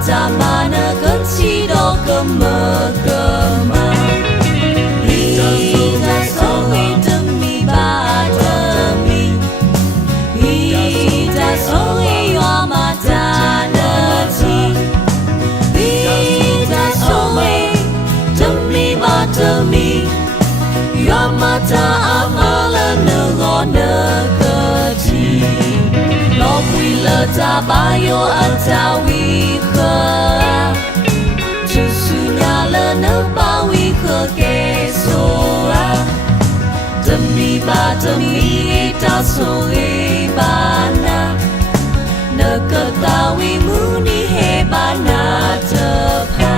mata mana kecil kemegema. Kita sowe demi bademi. Kita sowe yo mata neti. Kita sowe demi bademi. Yo mata amalan ngone kecil. Lo wila tabayo antawi khe. Susunya le nebawi khe kesoa. Demi bademi ta sore bana. Neketawi muni hebana tepa.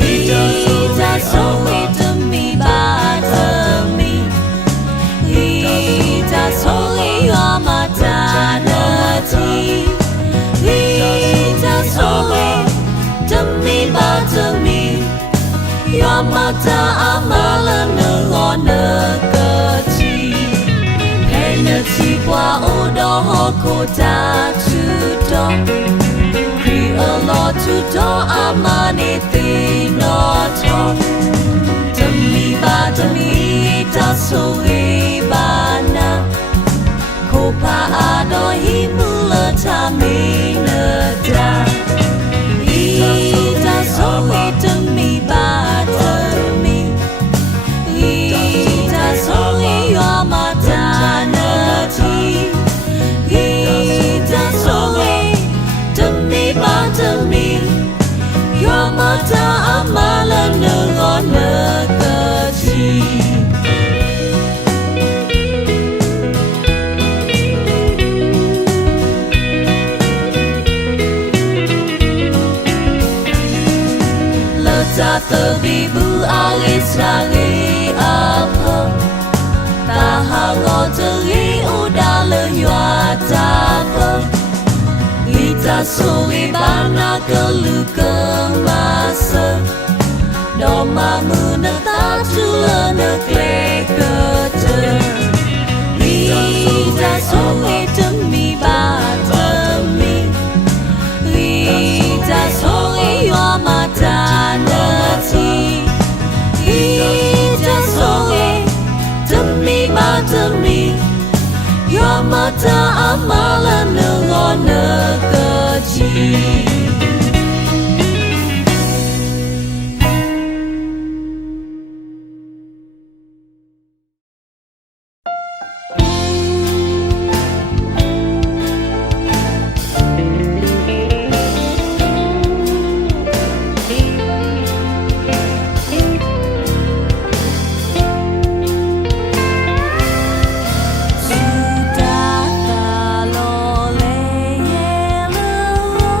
Kita sowe demi bademi. Kita sowe yo mata neti. Kita sowe demi bademi. Yo mata amalan ngone kecil. Peneti kwa odo kota tudo. Kri alo tudo amane tinoto. Demi bademi ta sowe bana. Kopa ado himula tamineda. Kita sowe demi bademi. Kita sowe yo mata neti. Kita sowe demi bademi. Yo mata amalan ngone kecil. Terbibu alis lagi apa. Tahango teri udah lewat apa. Kita sore bana kelu kemasa. Doma menetap jula neklek kete. Kita sore demi bademi. Kita sore yo mata neti. Kita sore demi bademi. Yo mata amalan ngone kecil. Sudah kalau leye lewo.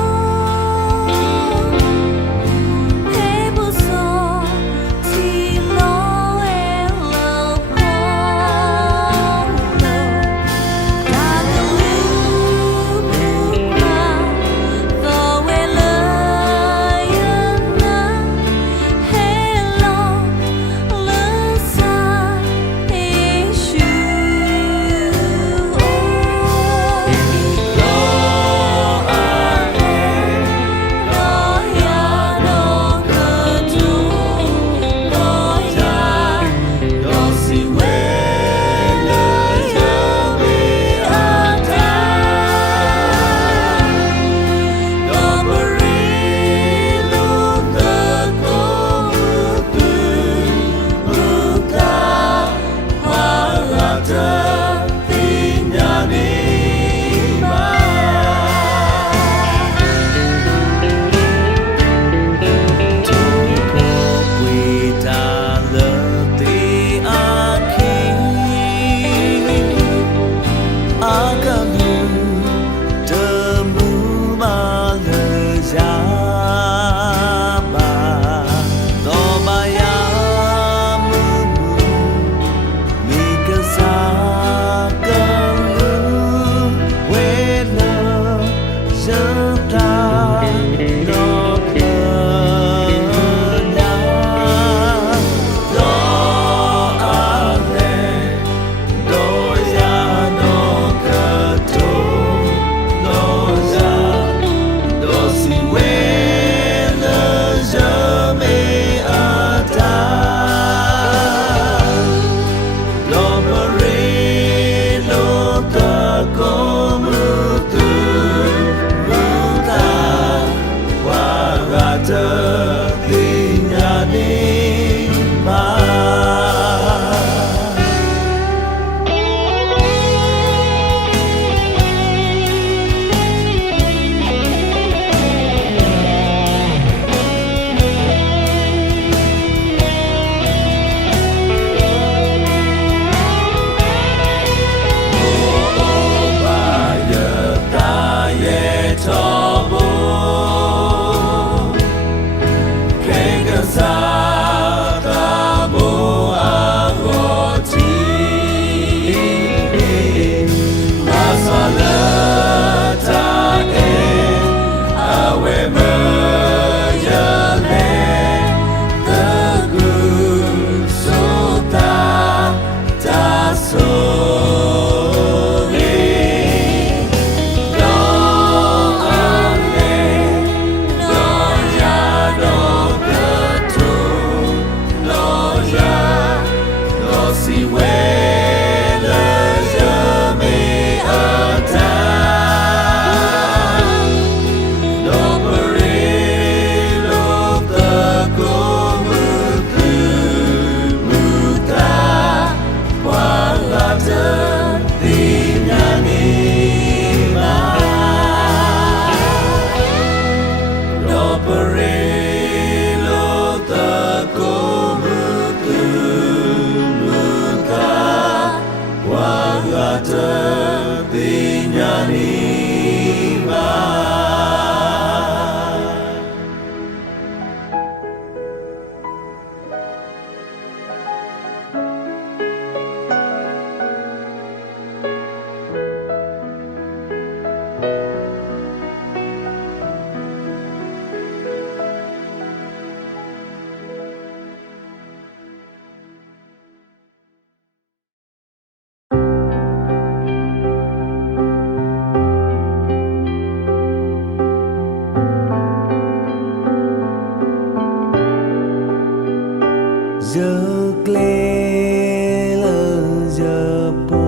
giờ gle lơ giờ po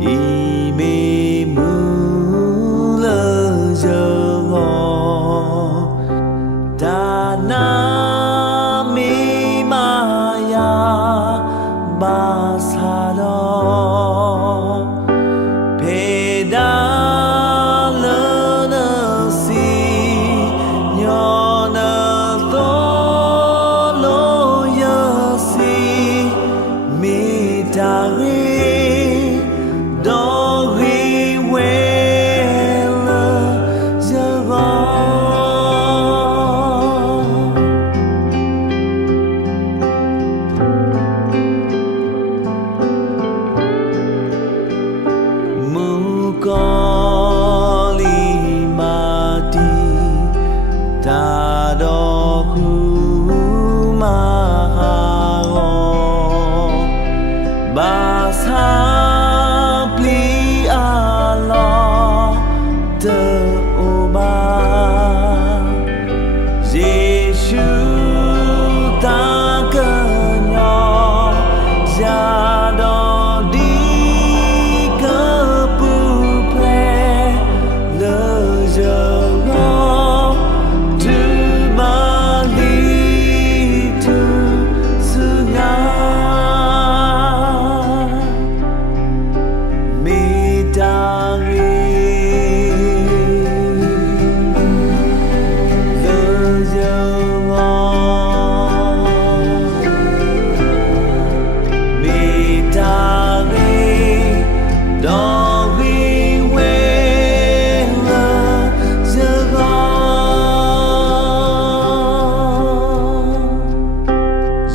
y mê mu lơ giờ ngò ta na mi ma ya ba sa lo pe da lơ nơ si nyo nơ to có li ma đi ta đo khu ma ha go ba sa pli a lo te o ba Giêsu ta cơ nhỏ ra đó đi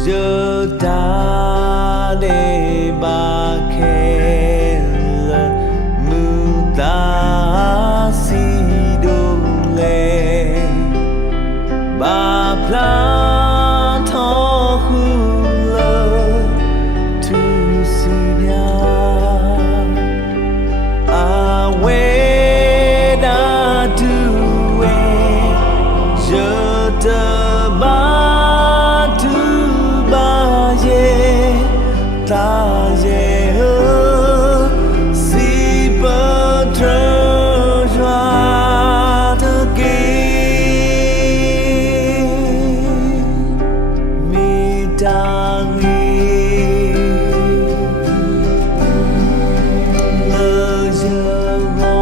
giờ ta để ba khe lơ mu ta si do le ba pla tho khu lơ tu si nya a we da tu we giờ ta ba ta ye hơ si bơ trơ joa thơ kê mi ta nghi lơ giờ ngó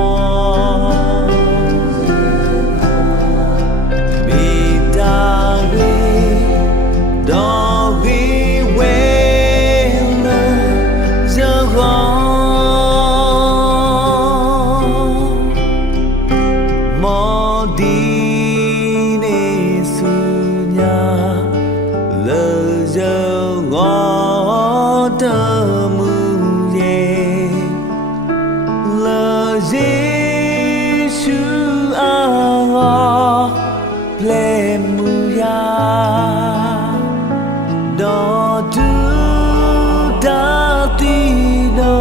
mi ta nghi đó ghi mo đi nê su nha lơ giờ ngó tơ mu ye lơ Giêsu a ngó ple mu ya đó tu ta ti no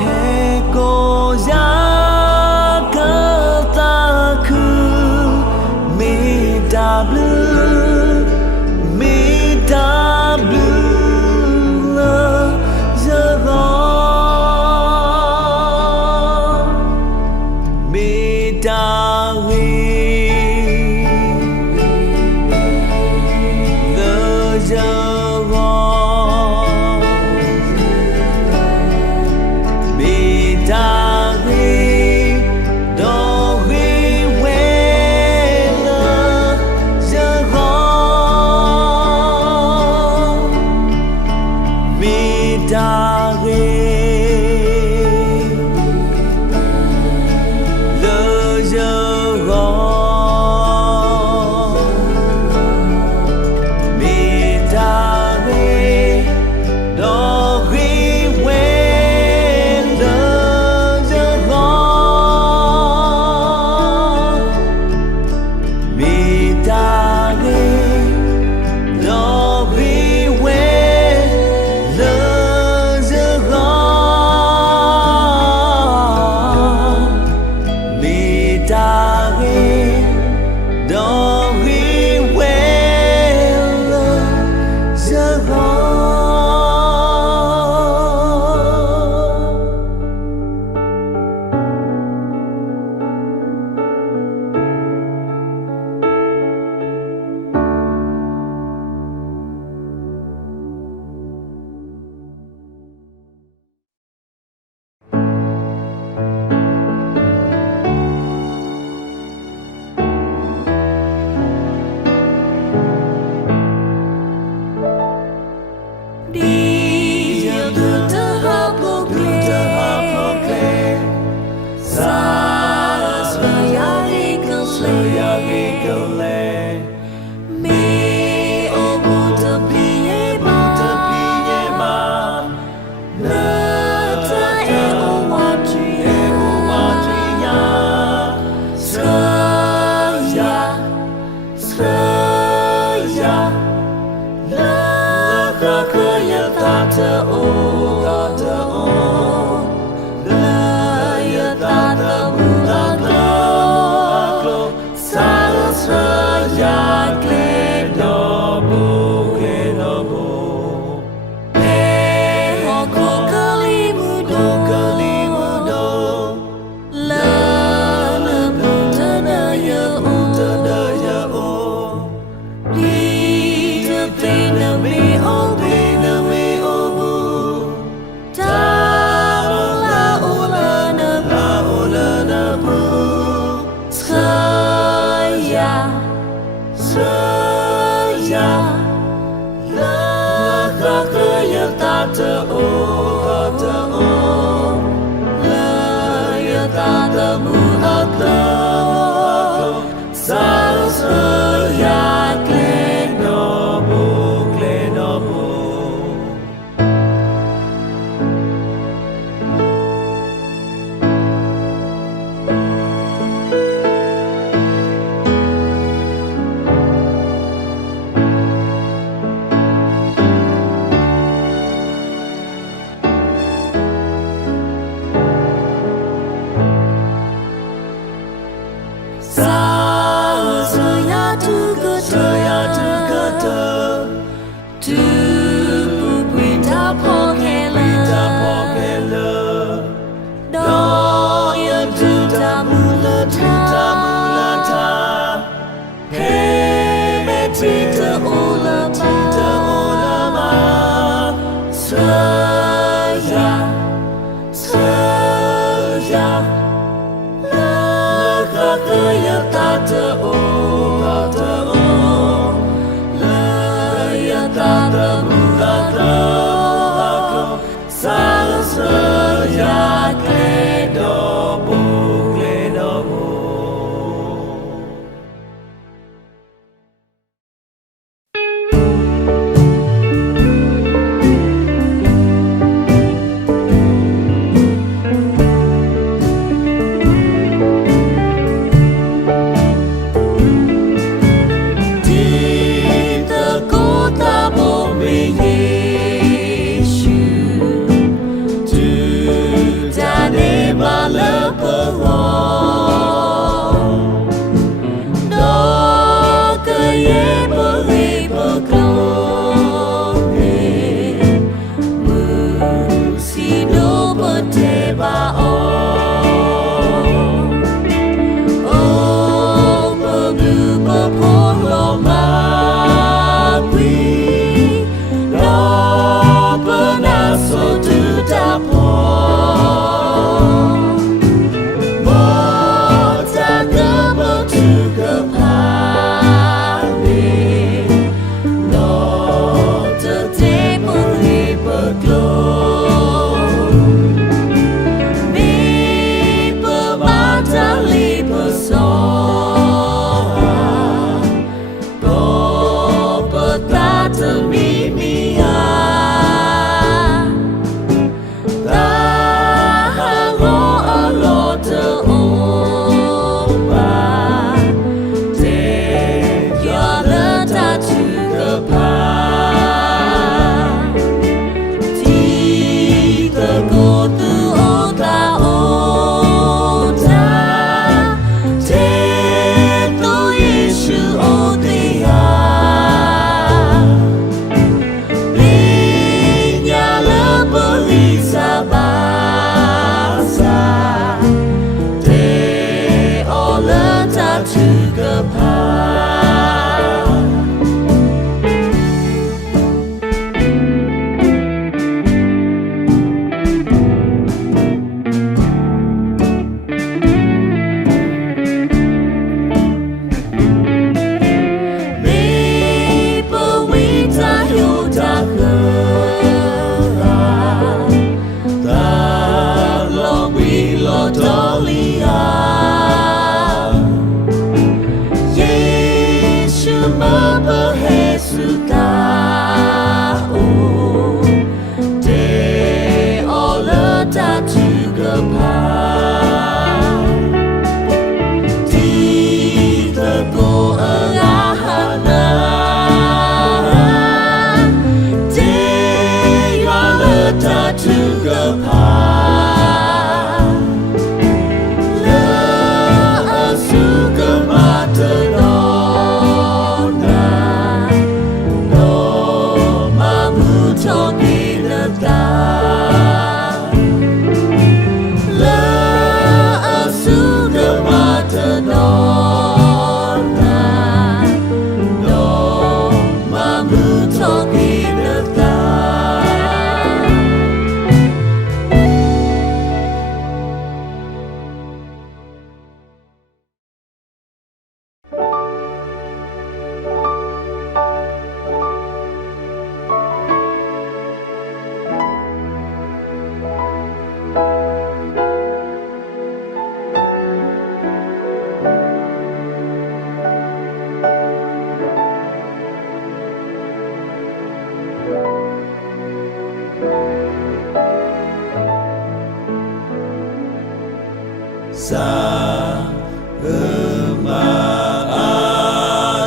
he ko ya me da blue đi giờ từ từ hấp lục lệ sa sợi đi câu lệ mi ô bu tập pi ma nơ ta e ô wa tri ya sơ la ka ka ya ta ta o la ya ta ta mu a klo sa ya kle do bu e ho ko kali mu do la na mu ta na ya o đi từ bên na mi o bu ta la o na bu ya la ka ka ya ta ta o la ya ta ta mu a klo sa ya kle no bu tu pu ta po ke le do ya tu ta mu la ta he me ti ta o la ma sa ya la ka ka ya ta ta o ta ta mu a klo sa ya kle do bu Di ta ko ta bo mi Sa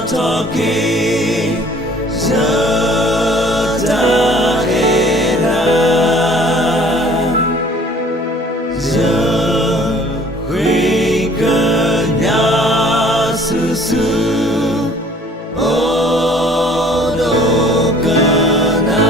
toki daerah hui kenya susu odo kena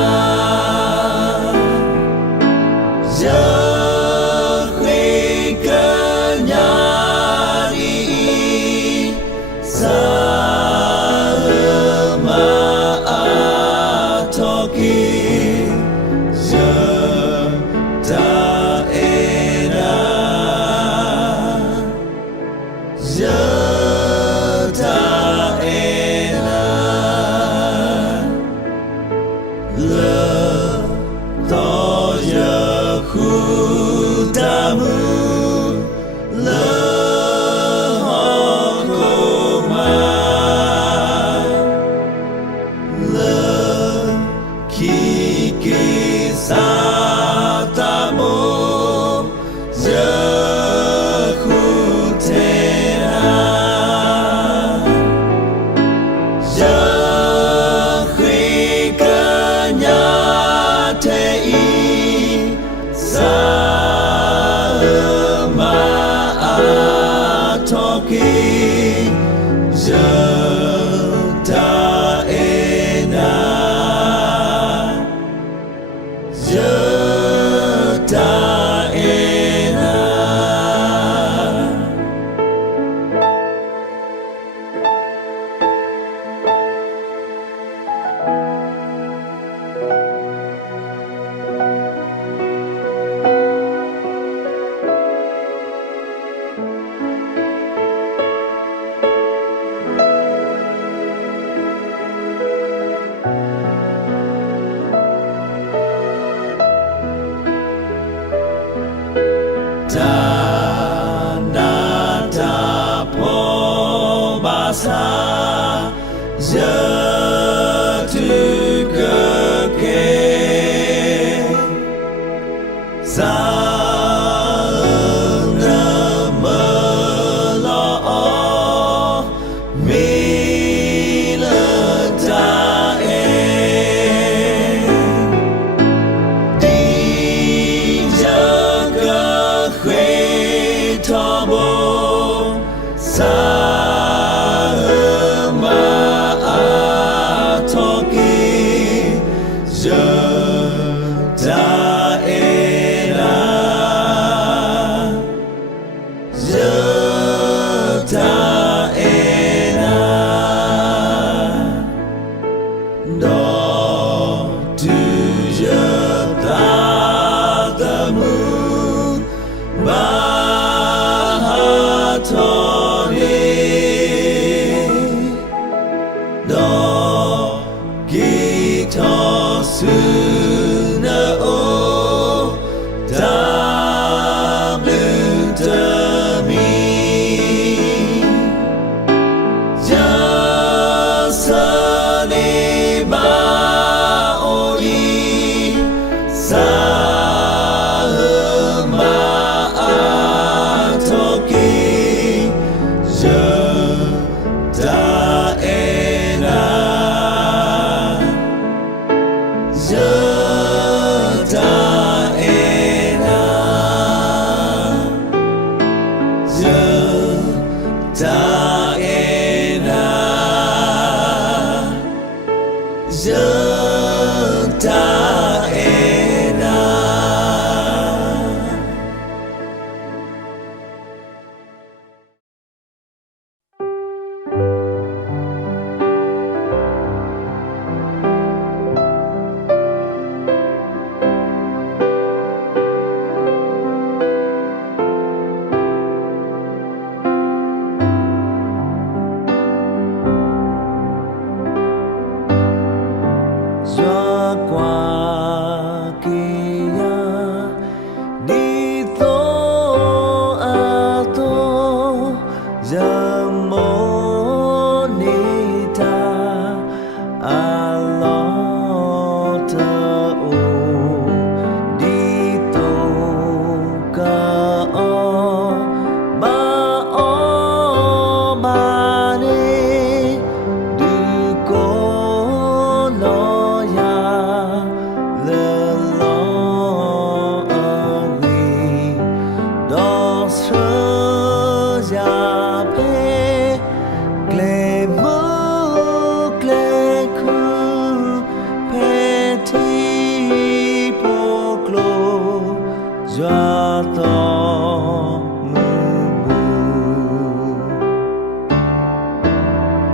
jatuh nubu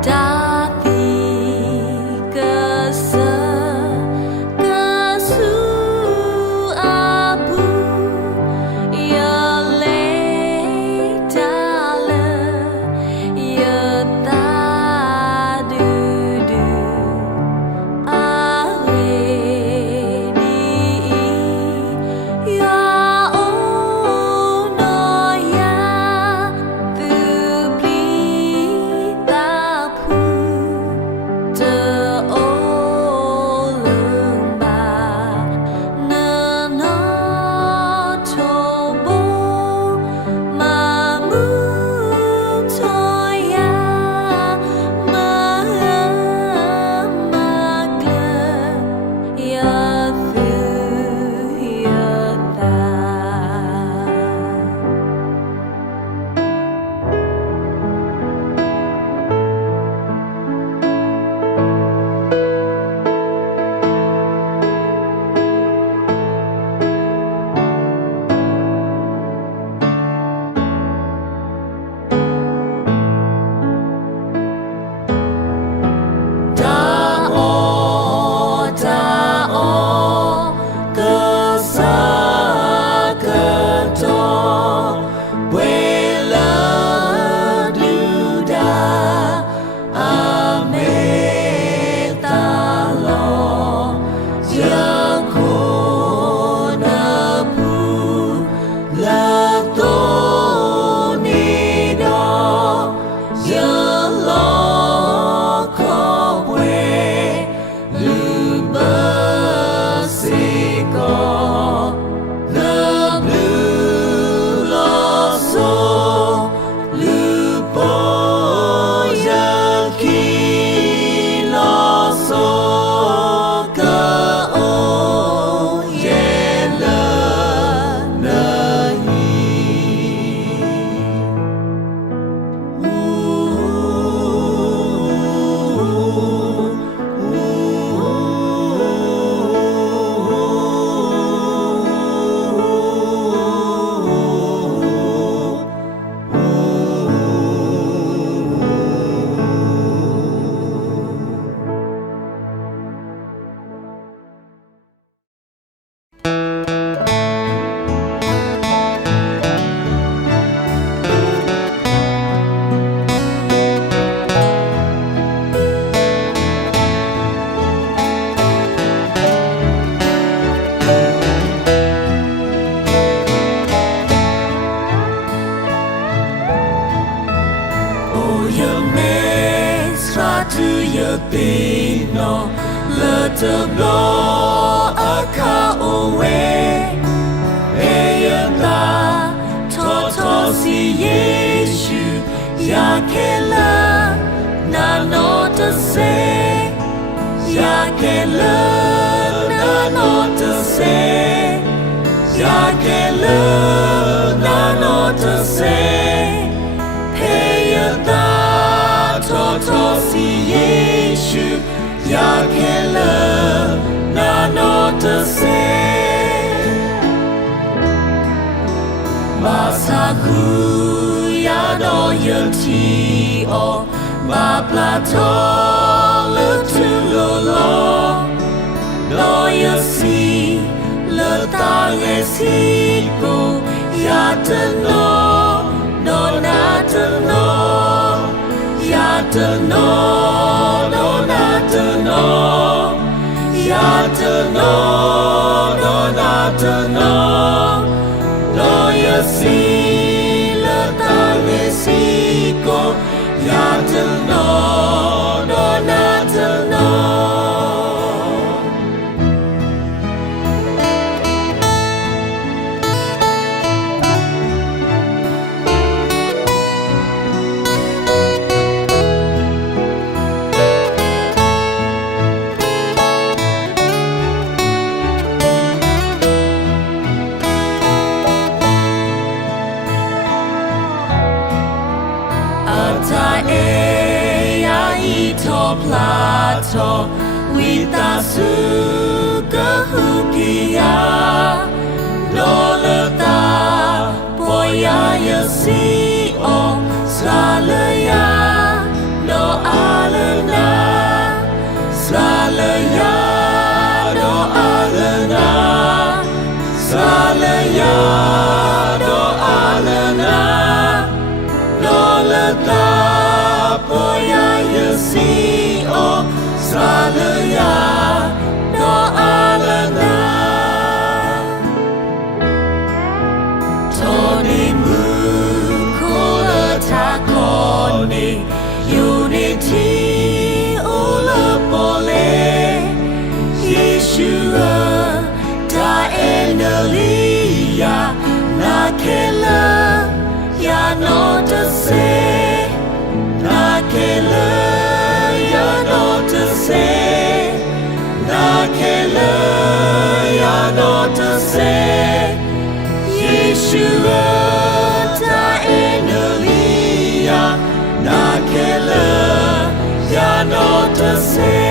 Dati kesu abu ya le dale ya ta dudu awe di ya ono ya tu bli ta pu te olung ba na no chobo ma mu toya ma gle ya thu ya ta Da'o kesakato Bwela duda ametalo Yakonapu lato nido Yalokobwe Lubasiko the blue loso lupo yaki loso ka o yela nahi Tino le teblo aka owe eyenda toto si Yesu yakela na nota se yakela na nota se yakela na nota se eyenda toto si Yesu yakela na nota se masaku ya do yenti o ma plato le tu lo lo yasi le ta yesi ko ya te no na te no ya te no na te no ya te no na te no ya si le ta si ko ya te no na te no plato wita suka hukia lo le Hallelujah, doa lena Tonimu kula takoni Unity ula pole Yeshua da enelia Nakela ya not to say Nakela ya not to say Nakela ya not to say Yeshua da enelia Nakela ya not to say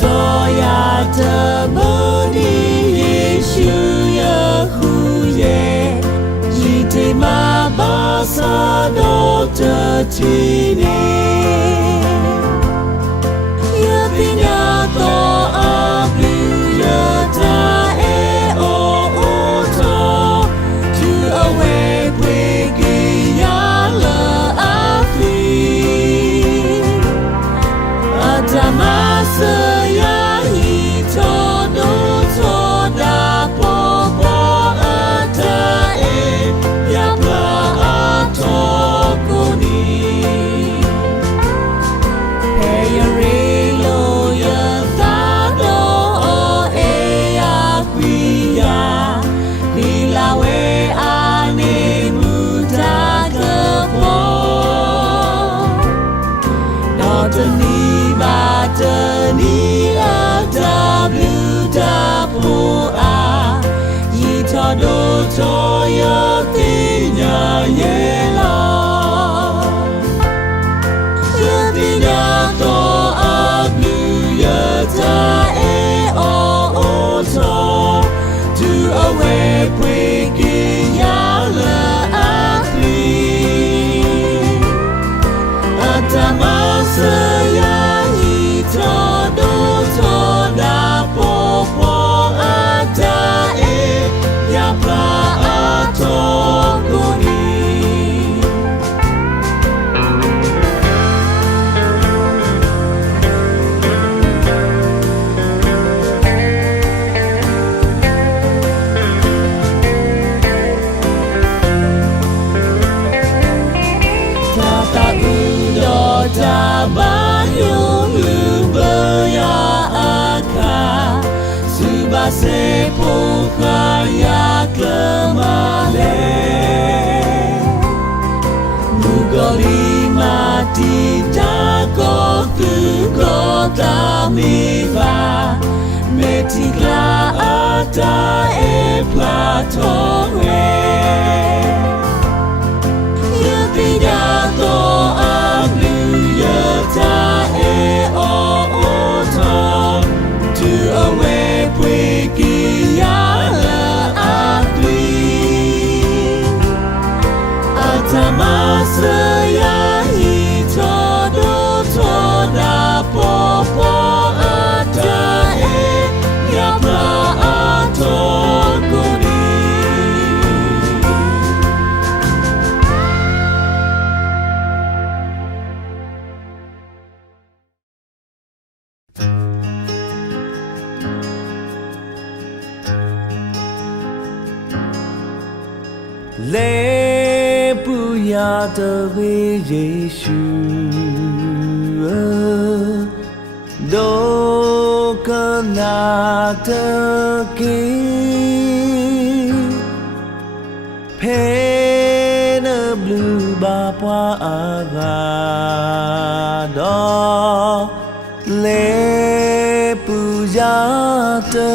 Toya temani Yesu Yahuye Jite mabasa do tertini Yapinya to ablu yata o oto To away wigi yala afli Adamasa Do toya tinya yela Tinya to aglu yata o to To away wiki yala akli Atamasa ya hito do to da popo ata Sepuka ya kemale Mugori mati jago tu kota miva Metikla ata platowe Yetinya to aglu yata o oto To away Wiki yala akli Atamasa ya hito do to da popo ata ya pra ato guri Le puya de Yesu do kana te ki pen a blue bar ပွားအားကတော့လေပူဇာတေ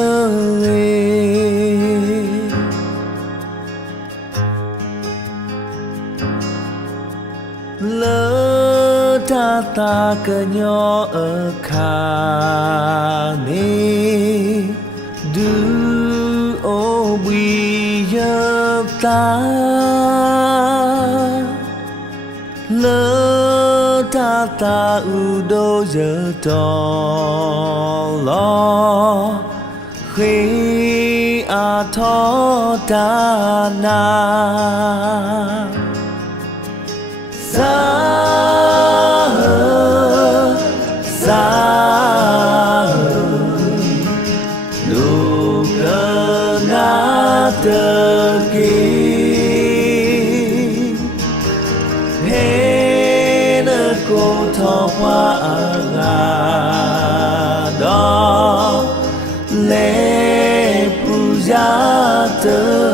လေတာတာကညောအခါနေဒူအိုဝီယတာလေတာတာဥဒိုရတော်လောခေအာထောတာနာစာလူကနာတကေဟဲနကိုထောပွားအားတော့လေပူဇာတေ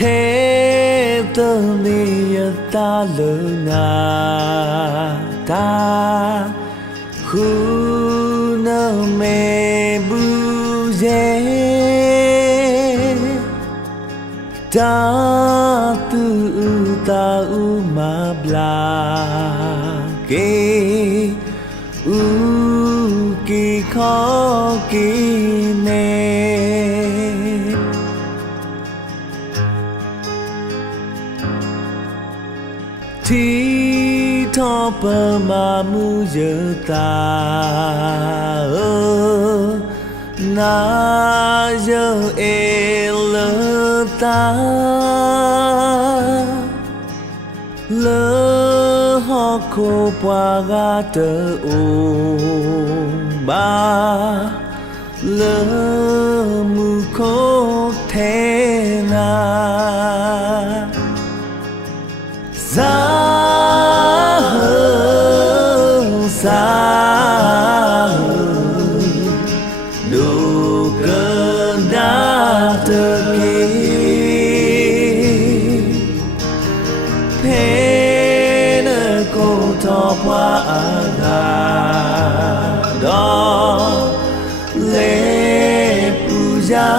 thế tôi mi ta lỡ na ta khu nơ mê bu dê ta tu ta u ma bla ke u ki kho ki ne thi tho pa ma mu ye ta na ye e le ta le ho ko pa ga te o ba le mu ko the na sa lu cơ na te ki pe na ko tho pwa aga do le pu ja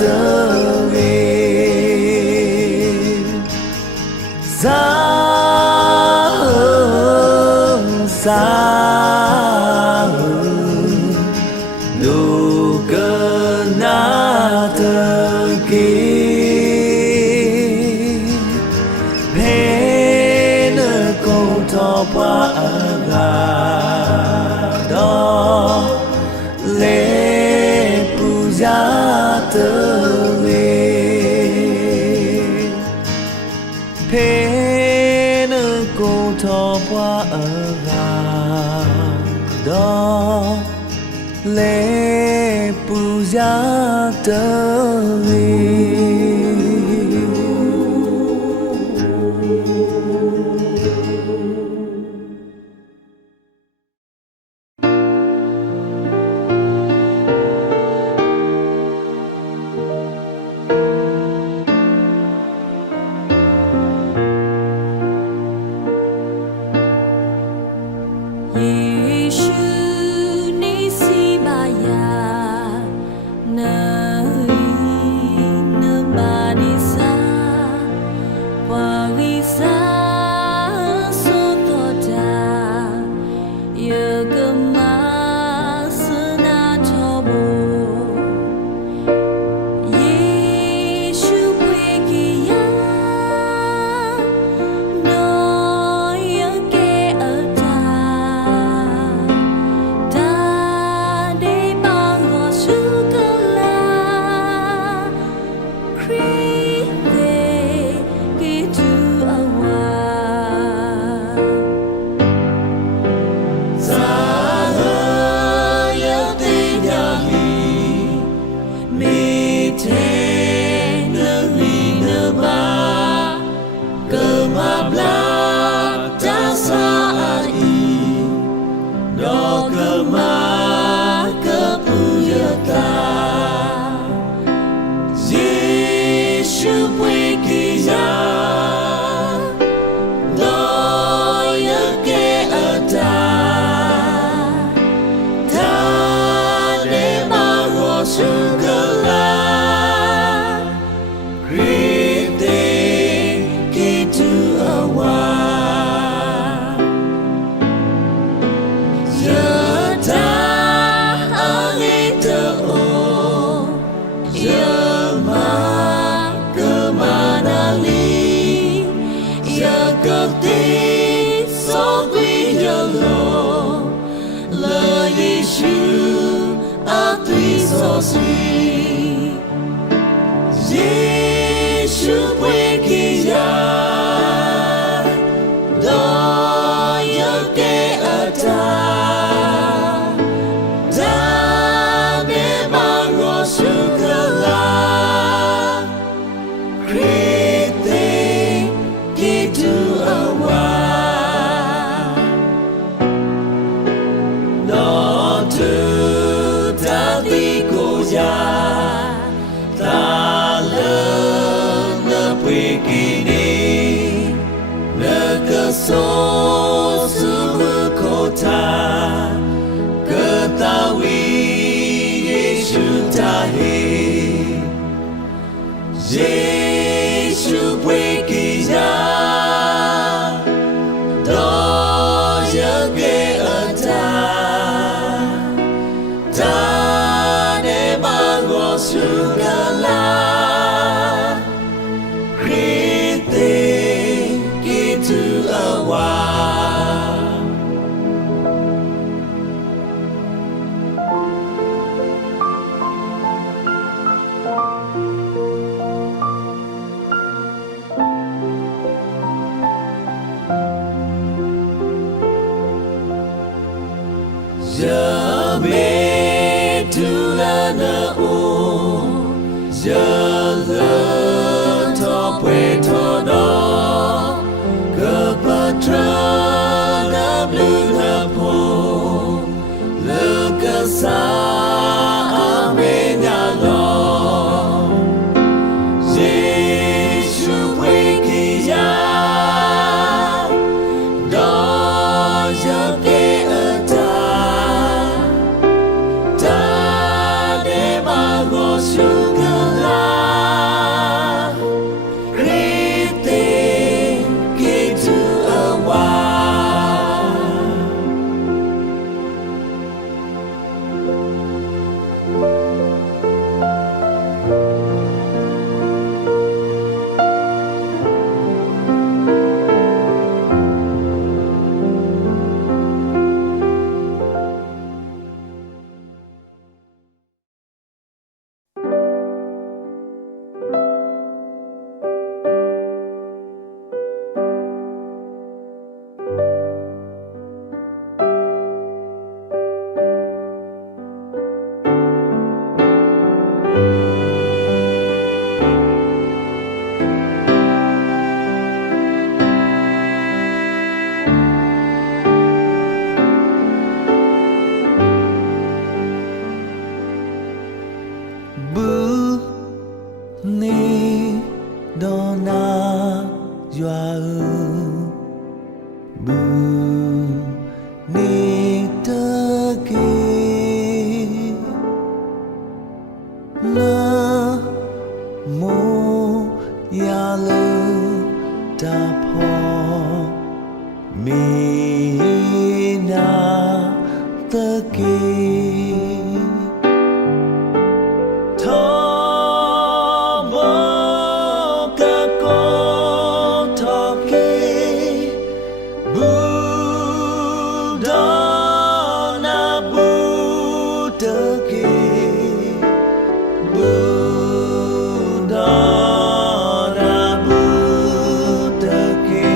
te sa lu cơ na te ki pe na ko tho pwa aga do le pu ja te pe na ko tho pwa aga do le pu ja te Creep, they get to a cực tí so quy nhờ lo lời Giêsu a tuy so suy Giêsu quê kia đó nhớ kẻ ở ta đã mê mà ngõ su cơ la Christe kê tu ở hoa đó tu ta đi cô gia ta lớn nơ quê kỳ ni nơ cơ số sư mơ cô ta cơ ta vi Giêsu ta hi Giêsu quê kỳ gia đó giờ ghê ở ta để mà ngõ su ca la Christe Kittu awa giờ mê tu la na u giờ lơ thọ quê thọ đó cơ pa tra na blu na po lơ cơ sa a mê nhà lo Giêsu quê kia đó giờ kê ở ta để mà ngõ su cơ la Christe Kittu awa bu ni dona joa bu ni te ki la mo ya lu ta po mi na te ki Buddha ki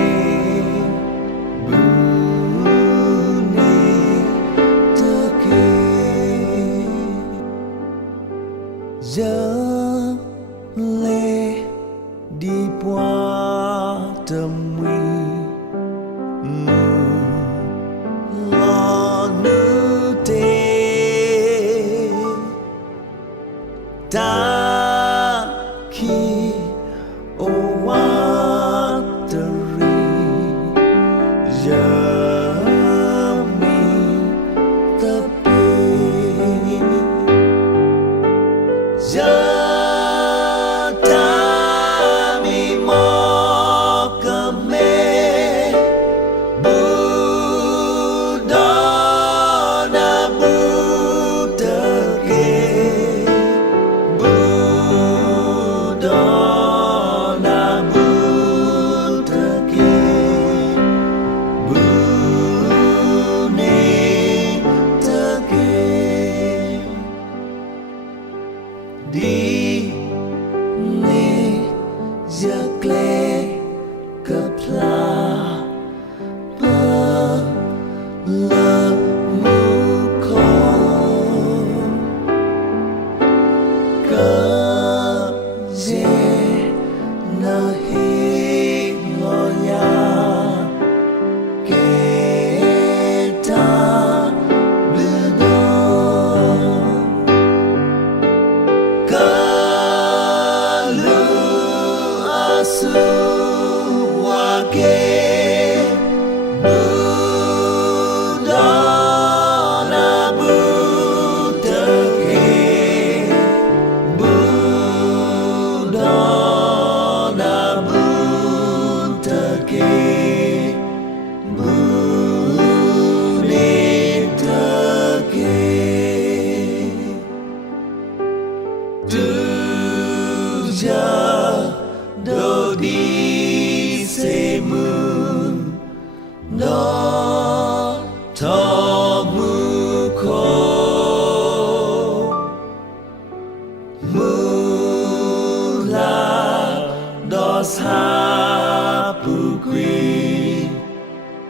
quy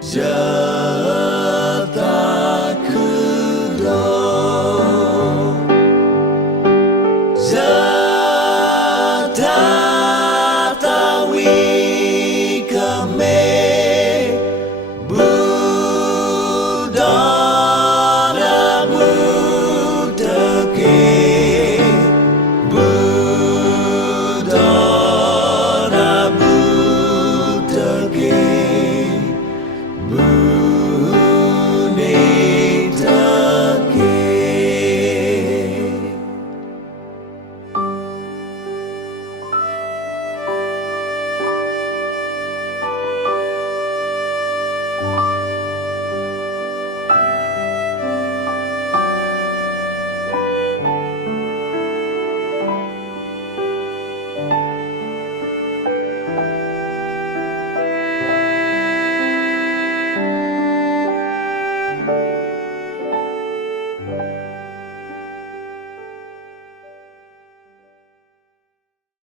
giờ